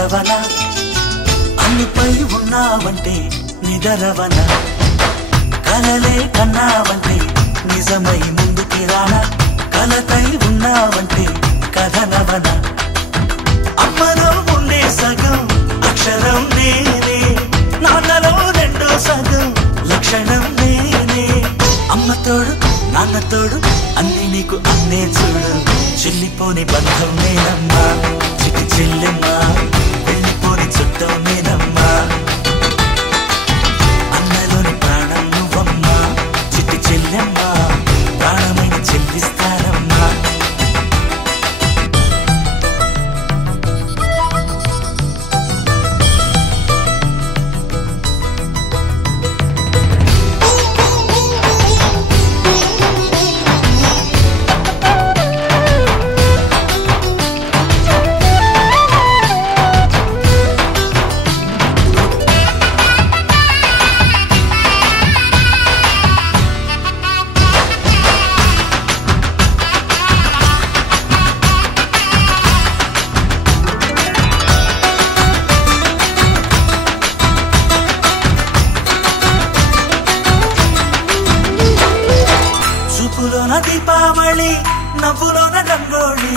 ఎదురవన అన్నిపై ఉన్నావంటే నిదరవన కలలే కన్నావంటే నిజమై ముందుకి రానా కలతై ఉన్నావంటే కథనవన అమ్మలో ఉండే సగం అక్షరం నేనే నాన్నలో రెండో సగం లక్షణం నేనే అమ్మ తోడు నాన్న తోడు అన్ని నీకు అన్నే చూడు చెల్లిపోని బంధం నేనమ్మా చిటి చెల్లెమ్మా వెళ్ళిపోని చుట్టం నేనమ్మా అన్నలోని ప్రాణం నువ్వమ్మా చిటి చెల్లెమ్మా ప్రాణమైన చెల్లిస్తానమ్మా దీపావళి నవ్వులోన రంగోళి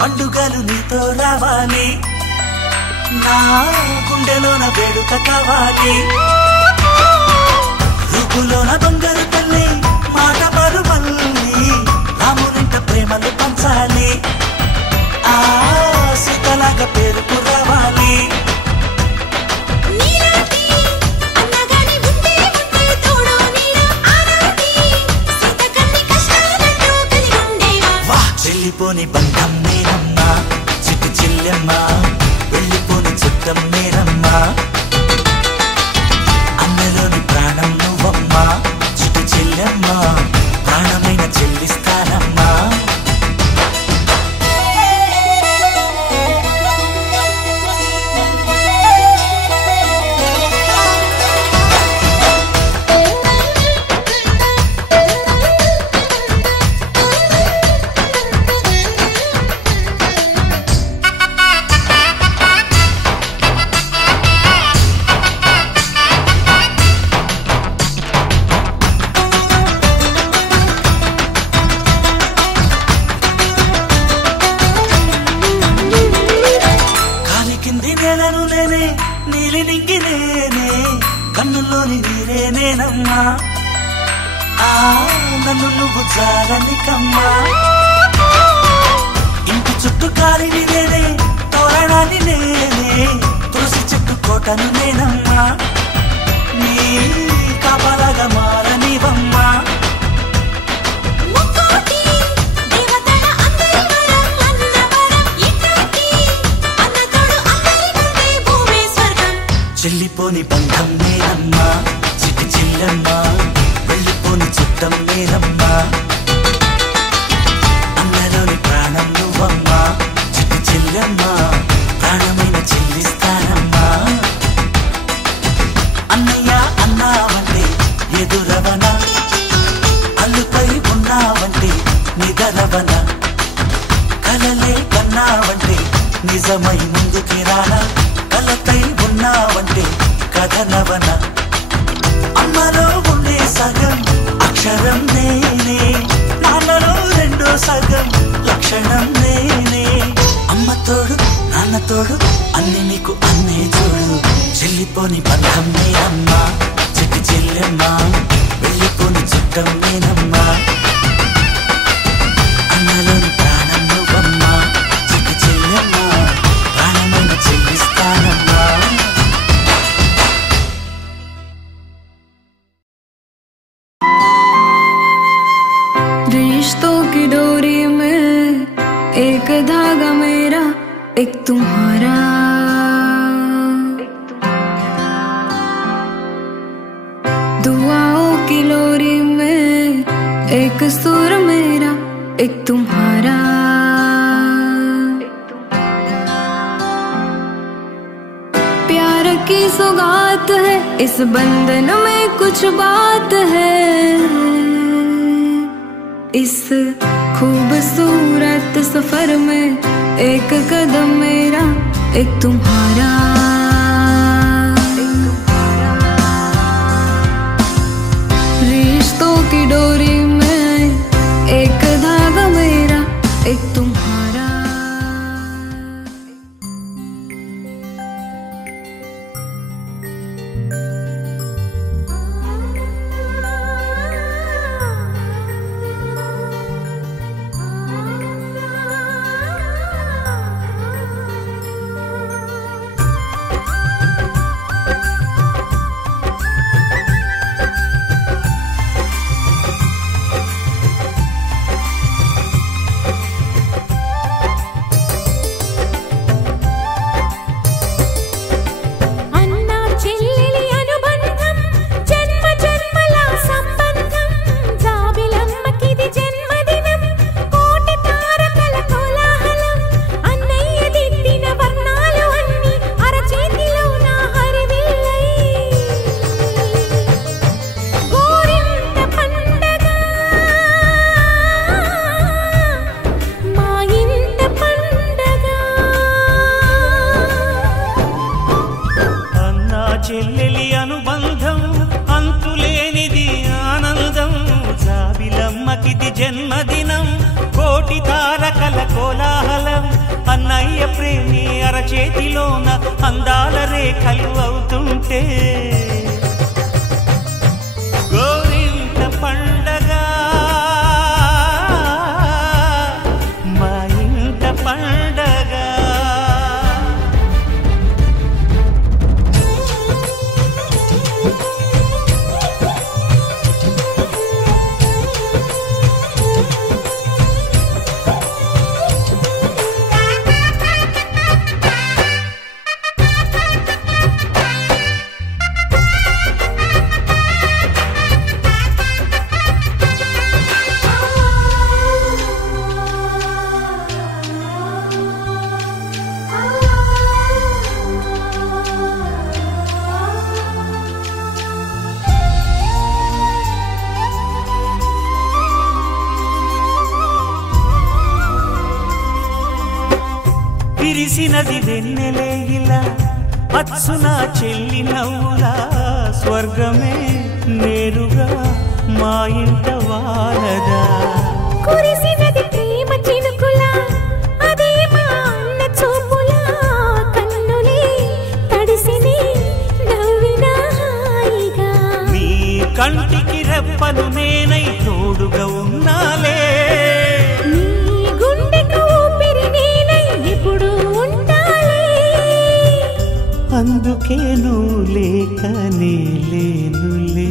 పండుగలు నీతో రావాలి నా గుండెలోన వేడుక కావాలి రూపులోన బంగారు తల్లి మాట పరువల్లి రామునింట ప్రేమలు పంచాలి ఆ సీతలాగా పేరుకు రావాలి వెళ్ళిపోని బంధం నేనమ్మా చిట్టి చెల్లెమ్మా వెళ్ళిపోని చుట్టం నేనమ్మా అన్నలోని ప్రాణం నువ్వమ్మా చిట్టి చెల్లెమ్మా ప్రాణమైన చెల్లిస్తానమ్మా నీలి నింగి నేనే కన్నుల్లోని నీరే నేనమ్మా ఆ నన్ను నువ్వు జాలనికమ్మా ఇంటి చుట్టూ కాలిని నేనే తోరణాన్ని నేనే తులసి చెట్టు కోటను నేనమ్మా నీ కాపలాగా మారనివమ్మా చెల్లిపోని బంధం నేనమ్మా చిట్టి చెల్లెమ్మా వెళ్ళిపోని చుట్టం నేనమ్మా అన్నలోని ప్రాణం నువ్వమ్మా చిట్టి చెల్లెమ్మా ప్రాణమైన చెల్లిస్తానమ్మా అన్నయ్య అన్నావంటే ఎదురవన అల్లుపై ఉన్నావంటే నిదరవన కలలే కన్నావంటే నిజమై ముందుకి రానా కలతై ఉన్నావంటే కథనవన అమ్మలో ఉండే సగం అక్షరం నేనే నాన్నలో రెండో సగం లక్షణం నేనే అమ్మ తోడు నాన్న తోడు అన్ని నీకు అన్నే చూడు చెల్లిపోని బంధం నేనమ్మా చిట్టి చెల్లెమ్మా వెళ్ళిపోని చుట్టం నేనమ్మా అన్నలోని ప్రాణం నువ్వమ్మా చిట్టి చెల్లెమ్మా ప్రాణమైన చెల్లిస్తానమ్మా रिश्तों की डोरी में एक धागा मेरा एक तुम्हारा दुआओं की लोरी में एक सुर मेरा एक तुम्हारा प्यार की सौगात है इस बंधन में कुछ बात है इस खूबसूरत सफर में एक कदम मेरा एक तुम्हारा रिश्तों की डोरी में एक धागा मेरा एक तुम्हारा। చెల్లెలి అనుబంధం అంతులేనిది ఆనందం జాబిలమ్మకిది జన్మదినం కోటి తారకల కోలాహలం అన్నయ్య ప్రేమి అరచేతిలోన అందాల రేఖలు అవుతుంటే గోరింట పండగ మా ఇంట పండగ। విరిసినది వెన్నెలే ఇలా అచ్చున చెల్లి నవ్వులా స్వర్గమే నేరుగా మా ఇంట వాలదా కురిసినది ప్రేమ చినుకులా అదే మా అన్న చూపులా కన్నులే తడిసిని నవ్వినా హాయిగా నీ కంటికి రెప్పను నేనై తోడుగా ఉన్నాలే అందుకే నువ్వు లేకనే లేనులే।